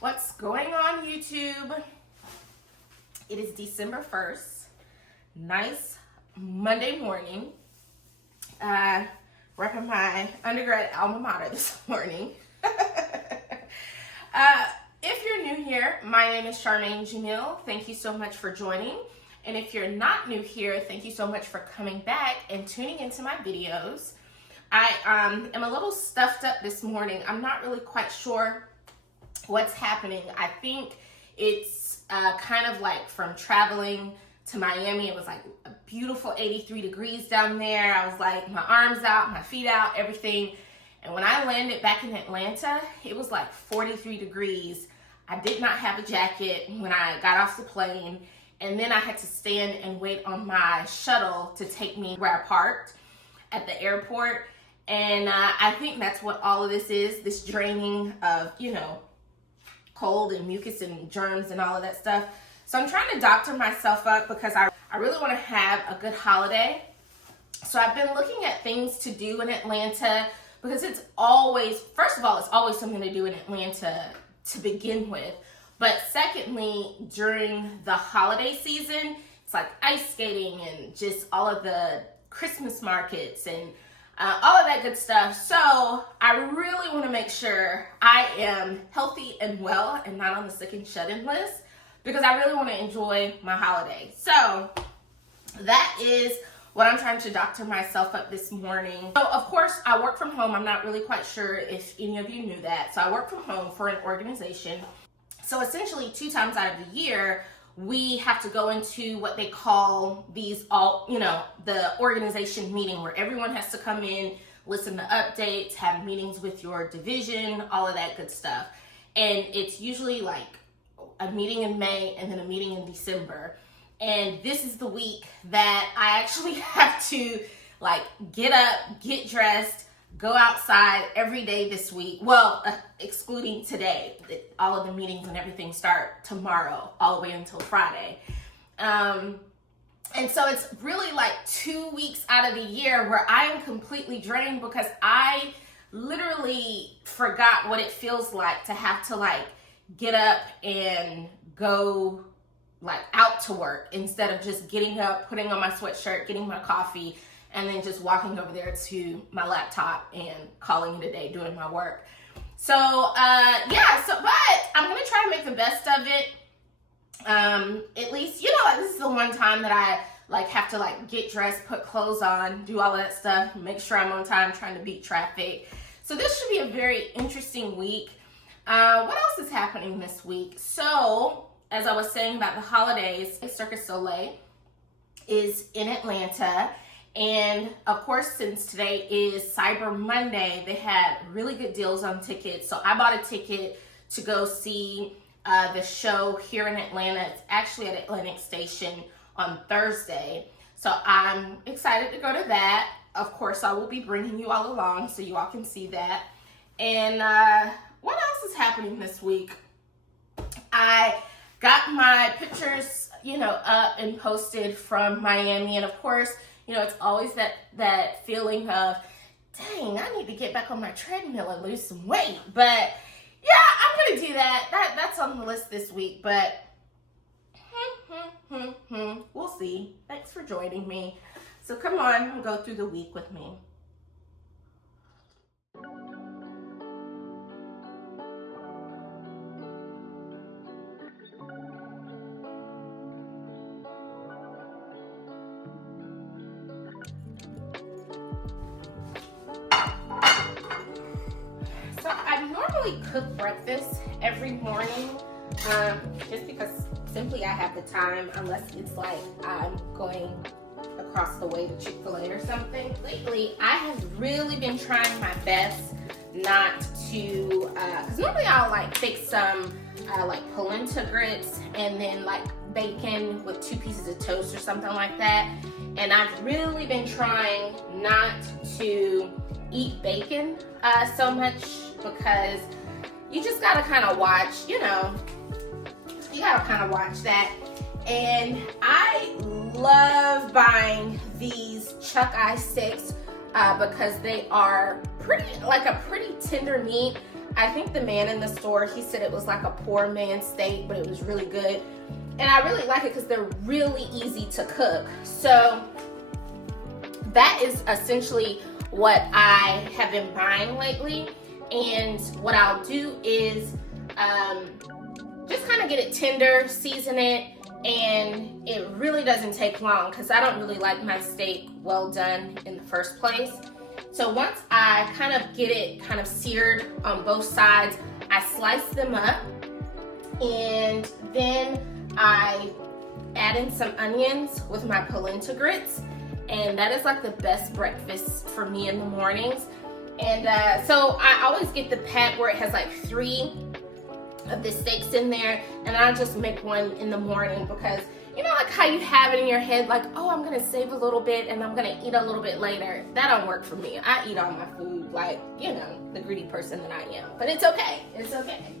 What's going on, YouTube? It is December 1st. Nice Monday morning. Repping my undergrad alma mater this morning. If you're new here, my name is Charmaine Jamil. Thank you so much for joining. And if you're not new here, thank you so much for coming back and tuning into my videos. I am a little stuffed up this morning. I'm not really quite sure what's happening. I think it's kind of like from traveling to Miami. It was like a beautiful 83 degrees down there. I was like, my arms out, my feet out, everything. And when I landed back in Atlanta, it was like 43 degrees. I did not have a jacket when I got off the plane. And then I had to stand and wait on my shuttle to take me where I parked at the airport. And I think that's what all of this is, this draining of, cold and mucus and germs and all of that stuff. So I'm trying to doctor myself up because I really want to have a good holiday. So I've been looking at things to do in Atlanta because it's always, first of all, it's always something to do in Atlanta to begin with. But secondly, during the holiday season, it's like ice skating and just all of the Christmas markets and all of that good stuff. So I really want to make sure I am healthy and well and not on the sick and shut-in list because I really want to enjoy my holiday. So that is what I'm trying to doctor myself up this morning. So of course I work from home. I'm not really quite sure if any of you knew that. So I work from home for an organization. So essentially 2 times out of the year, we have to go into what they call these the organization meeting where everyone has to come in, listen to updates, have meetings with your division, all of that good stuff. And it's usually like a meeting in May and then a meeting in December. And this is the week that I actually have to get up, get dressed, go outside every day this week. Well, excluding today. All of the meetings and everything start tomorrow, all the way until Friday. And so it's really like 2 weeks out of the year where I am completely drained because I literally forgot what it feels like to have to get up and go out to work instead of just getting up, putting on my sweatshirt, getting my coffee, and then just walking over there to my laptop and calling it a day, doing my work. So, but I'm going to try to make the best of it. At least, this is the one time that I have to get dressed, put clothes on, do all of that stuff, make sure I'm on time, trying to beat traffic. So this should be a very interesting week. What else is happening this week? So, as I was saying about the holidays, Cirque Soleil is in Atlanta. And of course, since today is Cyber Monday, they had really good deals on tickets. So I bought a ticket to go see the show here in Atlanta. It's actually at Atlantic Station on Thursday. So I'm excited to go to that. Of course, I will be bringing you all along so you all can see that. And what else is happening this week? I got my pictures, up and posted from Miami. And of course, it's always that feeling of, dang, I need to get back on my treadmill and lose some weight. But yeah, I'm going to do that. That's on the list this week. But we'll see. Thanks for joining me. So come on, go through the week with me. Cook breakfast every morning just because simply I have the time, unless it's I'm going across the way to Chick-fil-A or something. Lately I have really been trying my best not to because normally I'll fix some polenta grits and then bacon with 2 pieces of toast or something like that. And I've really been trying not to eat bacon so much because you just gotta kind of watch, you gotta kind of watch that. And I love buying these chuck eye sticks because they are pretty, a pretty tender meat. I think the man in the store, he said it was like a poor man's steak, but it was really good. And I really like it because they're really easy to cook. So that is essentially what I have been buying lately. And what I'll do is just kind of get it tender, season it, and it really doesn't take long because I don't really like my steak well done in the first place. So once I kind of get it kind of seared on both sides, I slice them up, and then I add in some onions with my polenta grits, and that is like the best breakfast for me in the mornings. And so I always get the pack where it has like 3 of the steaks in there, and I just make one in the morning because, you know, like how you have it in your head, like, oh, I'm gonna save a little bit and I'm gonna eat a little bit later. That don't work for me. I eat all my food like, you know, the greedy person that I am. But it's okay. It's okay.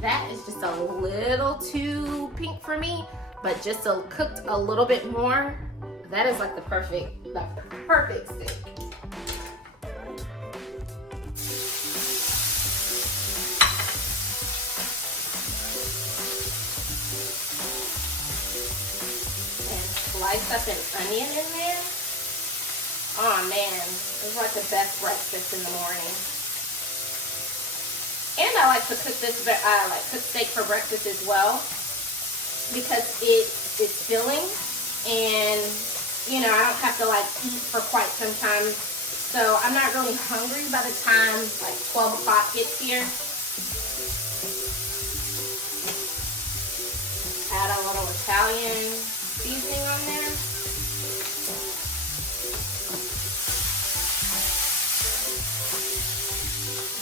That is just a little too pink for me, but just cooked a little bit more. That is like the perfect steak. And slice up an onion in there. Oh man, it's like the best breakfast in the morning. And I like to cook cook steak for breakfast as well because it's filling, and you know, I don't have to like eat for quite some time. So I'm not really hungry by the time like 12 o'clock gets here. Add a little Italian seasoning on there.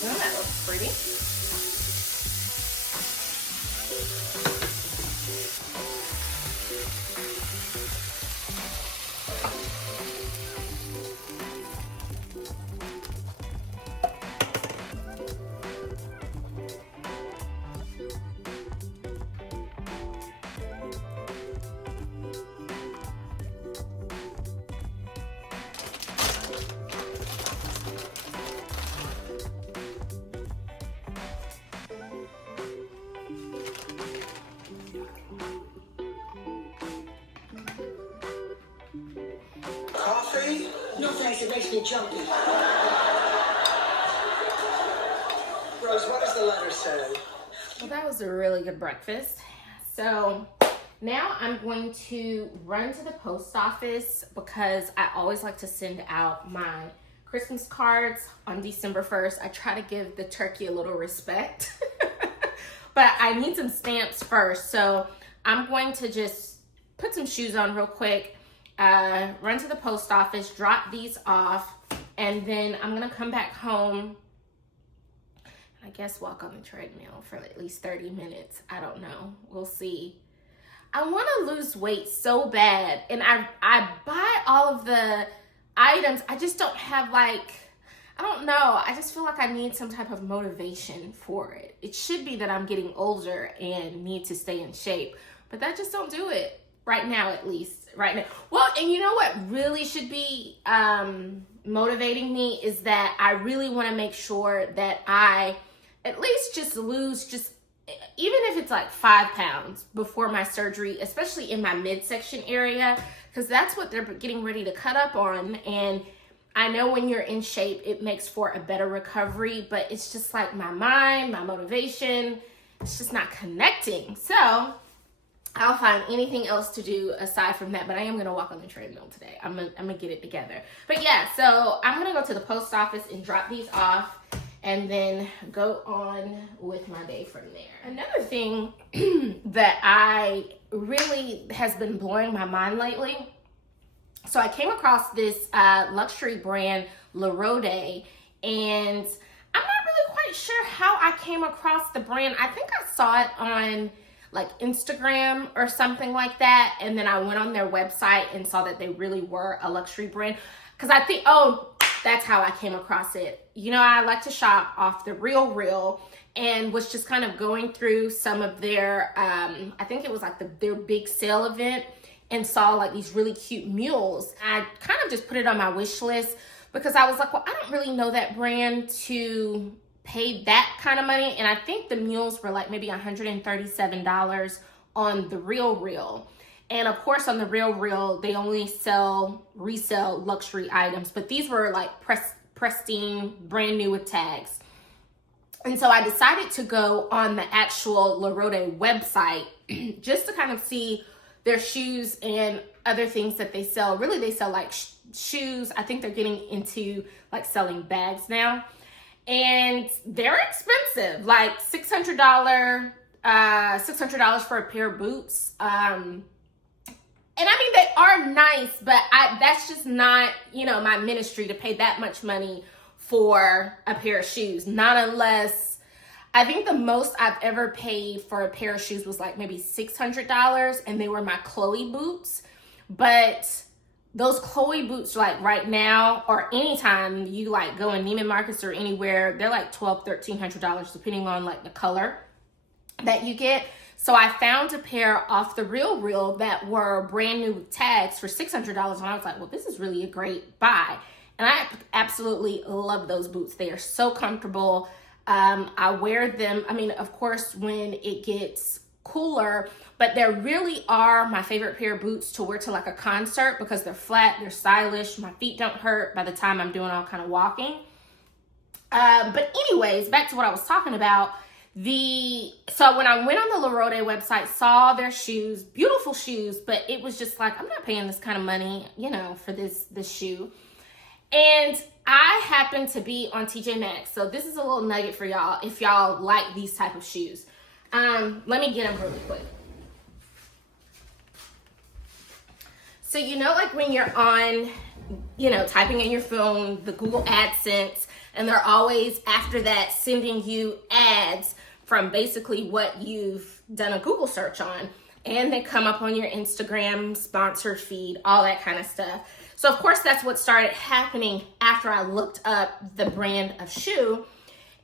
Oh, that looks pretty. Coffee? No thanks, it makes me jumpy. Rose, what does the letter say? Well, that was a really good breakfast. So now I'm going to run to the post office because I always like to send out my Christmas cards on December 1st. I try to give the turkey a little respect, but I need some stamps first. So I'm going to just put some shoes on real quick, run to the post office, drop these off, and then I'm gonna come back home, I guess walk on the treadmill for at least 30 minutes. I don't know, we'll see. I want to lose weight so bad, and I buy all of the items. I just don't have like, I don't know, I just feel like I need some type of motivation for it. It should be that I'm getting older and need to stay in shape, but that just don't do it right now, at least right now. Well, and you know what really should be motivating me is that I really want to make sure that I at least just lose even if it's like 5 pounds before my surgery, especially in my midsection area, because that's what they're getting ready to cut up on. And I know when you're in shape, it makes for a better recovery, but it's just like my mind, my motivation, it's just not connecting. So I'll find anything else to do aside from that, but I am gonna walk on the treadmill today. I'm gonna get it together. But yeah, so I'm gonna go to the post office and drop these off and then go on with my day from there. Another thing that I really has been blowing my mind lately. So I came across this luxury brand, La Rode, and I'm not really quite sure how I came across the brand. I think I saw it on like Instagram or something like that, and then I went on their website and saw that they really were a luxury brand. Because I think, oh, that's how I came across it. You know, I like to shop off the Real, and was just kind of going through some of their, I think it was like their big sale event, and saw like these really cute mules. I kind of just put it on my wish list because I was like, well, I don't really know that brand to pay that kind of money. And I think the mules were like maybe $137 on the Real. And of course on the Real, they only resell luxury items, but these were like pristine, brand new with tags. And so I decided to go on the actual La Rode website just to kind of see their shoes and other things that they sell. Really, they sell like shoes. I think they're getting into like selling bags now. And they're expensive, like $600 for a pair of boots. And I mean, they are nice, but that's just not, you know, my ministry to pay that much money for a pair of shoes. Not unless, I think the most I've ever paid for a pair of shoes was like maybe $600, and they were my Chloe boots. But those Chloe boots, like right now or anytime you like go in Neiman Marcus or anywhere, they're like $1,200, $1,300 depending on like the color that you get. So I found a pair off the Real that were brand new with tags for $600, and I was like, well, this is really a great buy. And I absolutely love those boots. They are so comfortable. I wear them, I mean, of course, when it gets cooler, but they really are my favorite pair of boots to wear to like a concert because they're flat, they're stylish, my feet don't hurt by the time I'm doing all kind of walking. But anyways, back to what I was talking about. So when I went on the La Rode website, saw their shoes, beautiful shoes, but it was just like, I'm not paying this kind of money, you know, for this shoe. And I happen to be on TJ Maxx. So this is a little nugget for y'all if y'all like these type of shoes. Let me get them really quick. So, you know, like when you're on, you know, typing in your phone, the Google AdSense, and they're always after that sending you ads from basically what you've done a Google search on. And they come up on your Instagram sponsored feed, all that kind of stuff. So of course that's what started happening after I looked up the brand of shoe.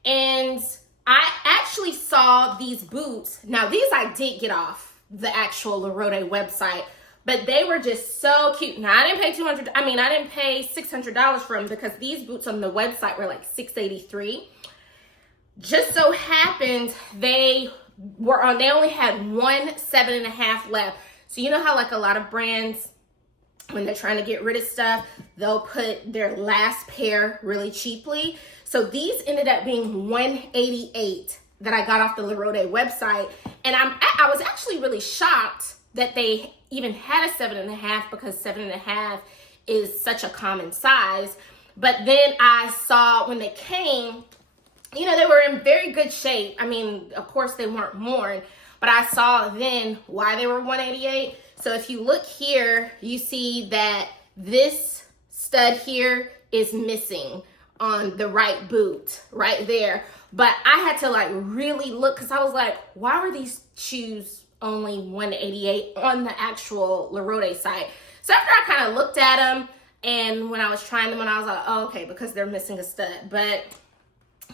And I actually saw these boots. Now these I did get off the actual La Rode website, but they were just so cute. Now I didn't pay $600 for them because these boots on the website were like $683. Just so happened they only had one 7.5 left. So you know how like a lot of brands, when they're trying to get rid of stuff, they'll put their last pair really cheaply. So these ended up being $188 that I got off the La Rode website. And I was actually really shocked that they even had a 7.5 because 7.5 is such a common size. But then I saw when they came, you know, they were in very good shape. I mean, of course they weren't worn, but I saw then why they were $188. So if you look here, you see that this stud here is missing on the right boot right there. But I had to like really look because I was like, why were these shoes only $188 on the actual La Rode site? So after I kind of looked at them and when I was trying them on, I was like, oh, okay, because they're missing a stud. But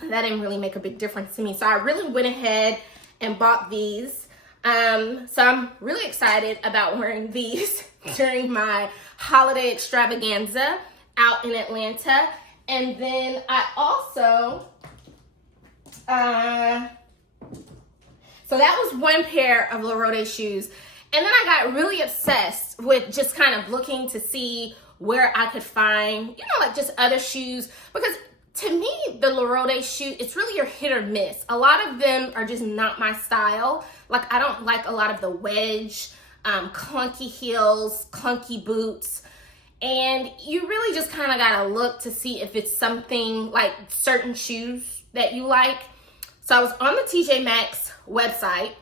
that didn't really make a big difference to me. So I really went ahead and bought these. So I'm really excited about wearing these during my holiday extravaganza out in Atlanta. And then I also, so that was one pair of La Rode shoes. And then I got really obsessed with just kind of looking to see where I could find, you know, like just other shoes. Because to me, the Lorode shoe, it's really your hit or miss. A lot of them are just not my style. Like, I don't like a lot of the wedge, clunky heels, clunky boots. And you really just kind of gotta look to see if it's something like certain shoes that you like. So I was on the TJ Maxx website,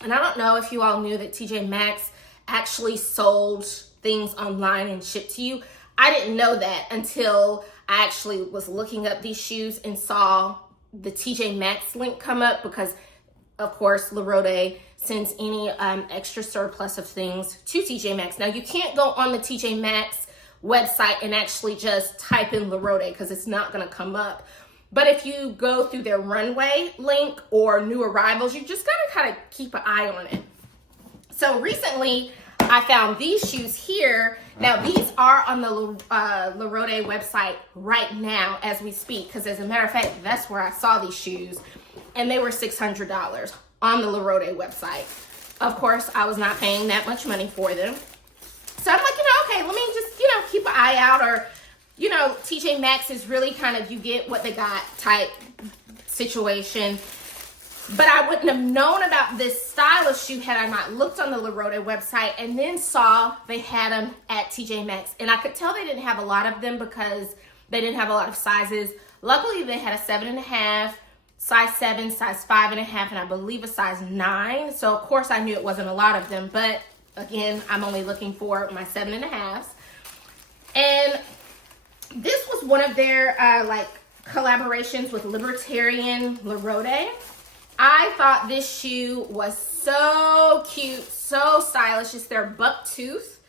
and I don't know if you all knew that TJ Maxx actually sold things online and shipped to you. I didn't know that until I actually was looking up these shoes and saw the TJ Maxx link come up, because of course Lorode sends any extra surplus of things to TJ Maxx. Now, you can't go on the TJ Maxx website and actually just type in Lorode, because it's not going to come up. But if you go through their runway link or new arrivals, you just got to kind of keep an eye on it. So recently I found these shoes here. Now, these are on the Lorode website right now as we speak, because as a matter of fact, that's where I saw these shoes, and they were $600 on the Lorode website. Of course, I was not paying that much money for them. So I'm like, okay, let me just, keep an eye out. Or, TJ Maxx is really kind of you get what they got type situation. But I wouldn't have known about this style of shoe had I not looked on the Lorode website and then saw they had them at TJ Maxx. And I could tell they didn't have a lot of them because they didn't have a lot of sizes. Luckily, they had a 7.5, size 7, size 5.5, and I believe a size 9. So, of course, I knew it wasn't a lot of them. But, again, I'm only looking for my 7.5s. And this was one of their, collaborations with Libertarian Lorode. I thought this shoe was so cute, so stylish. It's their buck tooth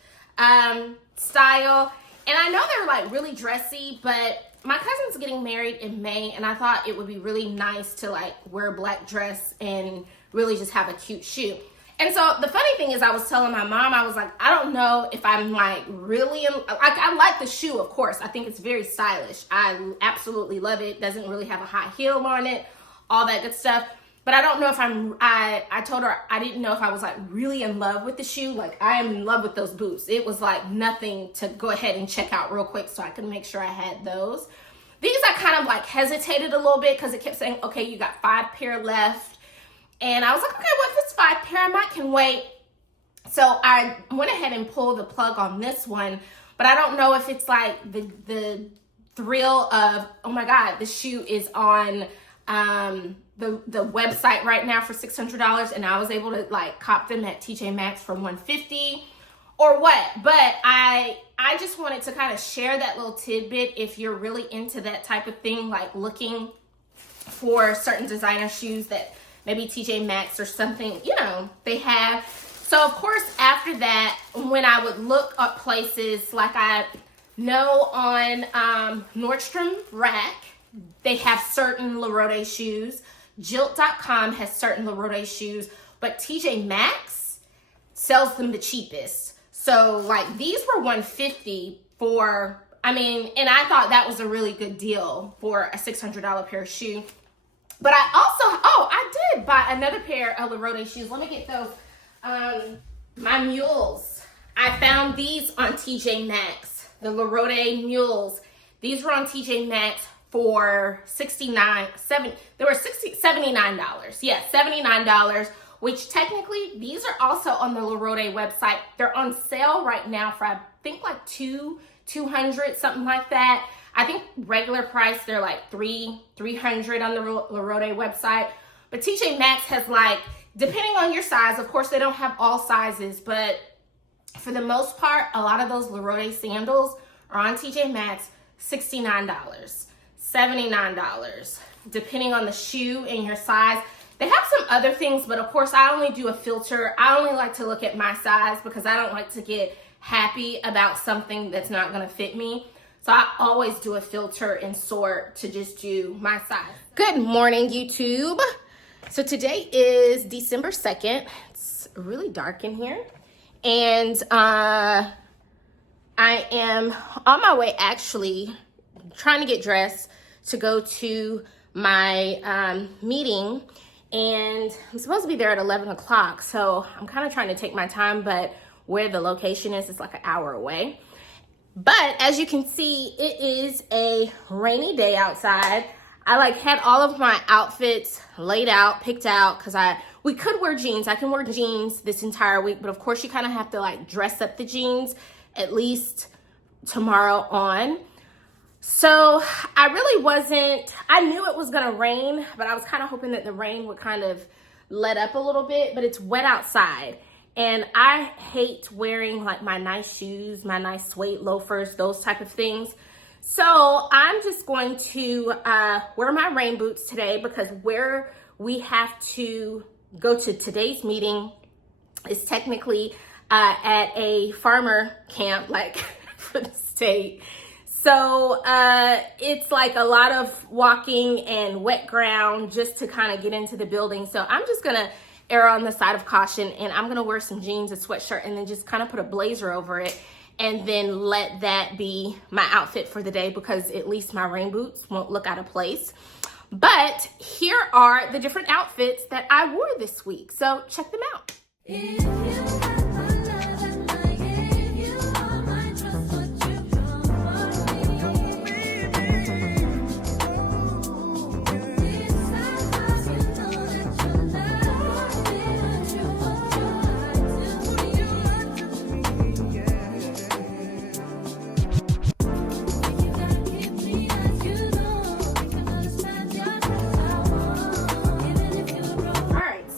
style. And I know they're really dressy, but my cousin's getting married in May, and I thought it would be really nice to wear a black dress and really just have a cute shoe. And so the funny thing is, I was telling my mom, I was like, I don't know if I'm really, I like the shoe, of course. I think it's very stylish. I absolutely love it. Doesn't really have a high heel on it, all that good stuff. But I don't know if I told her I didn't know if I was really in love with the shoe. I am in love with those boots. It was nothing to go ahead and check out real quick so I could make sure I had those. These I kind of hesitated a little bit because it kept saying, okay, you got 5 pair left. And I was like, okay, well, if it's 5 pair, I might can wait. So I went ahead and pulled the plug on this one. But I don't know if it's the thrill of, oh my God, this shoe is on the website right now for $600, and I was able to cop them at TJ Maxx for $150 or what. But I just wanted to kind of share that little tidbit if you're really into that type of thing, looking for certain designer shoes that maybe TJ Maxx or something, they have. So of course, after that, when I would look up places I know on Nordstrom Rack, they have certain Lorode shoes. Jilt.com has certain Lorode shoes, but TJ Maxx sells them the cheapest. So these were $150 for, and I thought that was a really good deal for a $600 pair of shoe. But I also, I did buy another pair of Lorode shoes. Let me get those. My mules. I found these on TJ Maxx. The Lorode mules. These were on TJ Maxx for $79. Yeah, $79, which technically these are also on the Lorode website. They're on sale right now for I think $200, something like that. I think regular price they're $300 on the Lorode website. But TJ Maxx has depending on your size, of course they don't have all sizes, but for the most part, a lot of those Lorode sandals are on TJ Maxx, $69. $79, depending on the shoe and your size. They have some other things, but of course I only do a filter. I only like to look at my size because I don't like to get happy about something that's not gonna fit me. So I always do a filter and sort to just do my size. Good morning, YouTube. So today is December 2nd. It's really dark in here. And I am on my way actually trying to get dressed to go to my meeting, and I'm supposed to be there at 11 o'clock, so I'm kind of trying to take my time, but where the location is, it's an hour away. But as you can see, it is a rainy day outside. I like had all of my outfits laid out, picked out, because we could wear jeans. I can wear jeans this entire week, but of course you kind of have to like dress up the jeans at least tomorrow on. So I really wasn't, I knew it was gonna rain, but I was kind of hoping that the rain would kind of let up a little bit, but it's wet outside. And I hate wearing like my nice shoes, my nice suede loafers, those type of things. So I'm just going to wear my rain boots today, because where we have to go to today's meeting is technically at a farmer camp, like for the state. So it's like a lot of walking and wet ground just to kind of get into the building. So I'm just gonna err on the side of caution, and I'm gonna wear some jeans, a sweatshirt, and then just kind of put a blazer over it, and then let that be my outfit for the day, because at least my rain boots won't look out of place. But here are the different outfits that I wore this week. So check them out.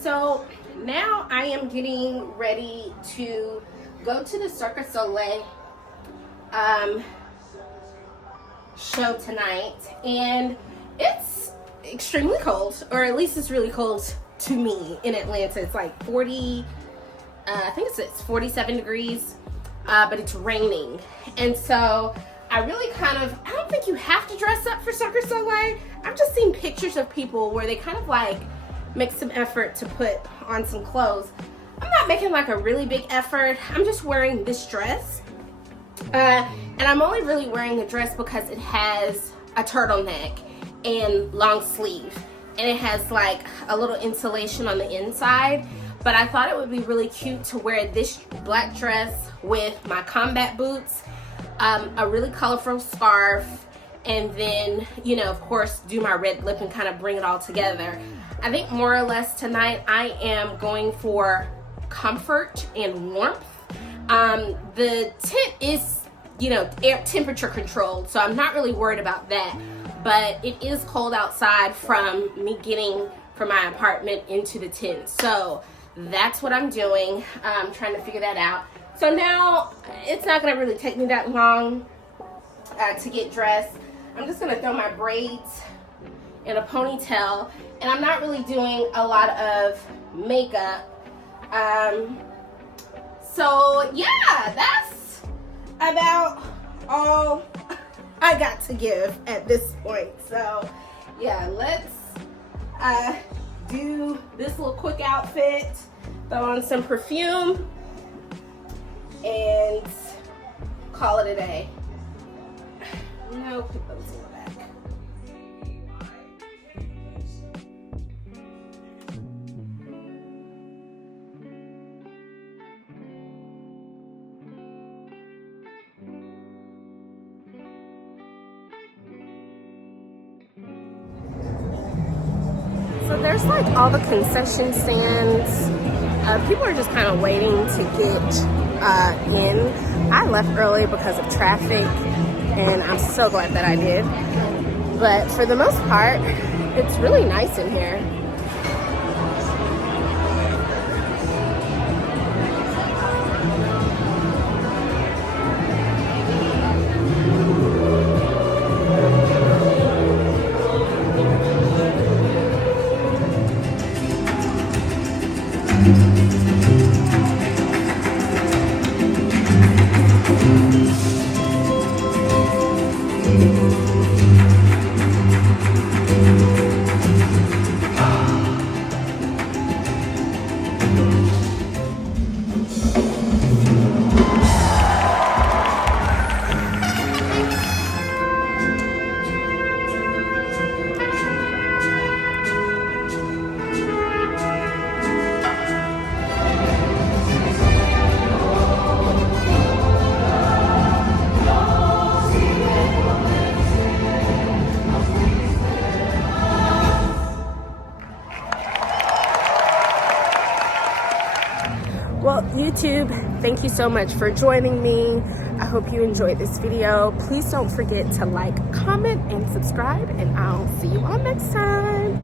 So now I am getting ready to go to the Cirque Soleil show tonight, and it's extremely cold, or at least it's really cold to me in Atlanta. It's like 40, I think it's 47 degrees, but it's raining. And so I really I don't think you have to dress up for Cirque Soleil. I've just seen pictures of people where they kind of like make some effort to put on some clothes. I'm not making like a really big effort. I'm just wearing this dress. And I'm only really wearing the dress because it has a turtleneck and long sleeve. And it has like a little insulation on the inside. But I thought it would be really cute to wear this black dress with my combat boots, a really colorful scarf, and then, you know, of course, do my red lip and kind of bring it all together. I think more or less tonight I am going for comfort and warmth. The tent is, you know, air temperature controlled, so I'm not really worried about that. But it is cold outside from me getting from my apartment into the tent. So that's what I'm doing. I'm trying to figure that out. So now it's not gonna really take me that long to get dressed. I'm just gonna throw my braids in a ponytail, and I'm not really doing a lot of makeup. So yeah, that's about all I got to give at this point. So yeah, let's do this little quick outfit, throw on some perfume, and call it a day. No, put those in the back. So there's like all the concession stands. People are just kind of waiting to get in. I left early because of traffic, and I'm so glad that I did. But for the most part, it's really nice in here. YouTube, thank you so much for joining me. I hope you enjoyed this video. Please don't forget to like, comment, and subscribe, and I'll see you all next time.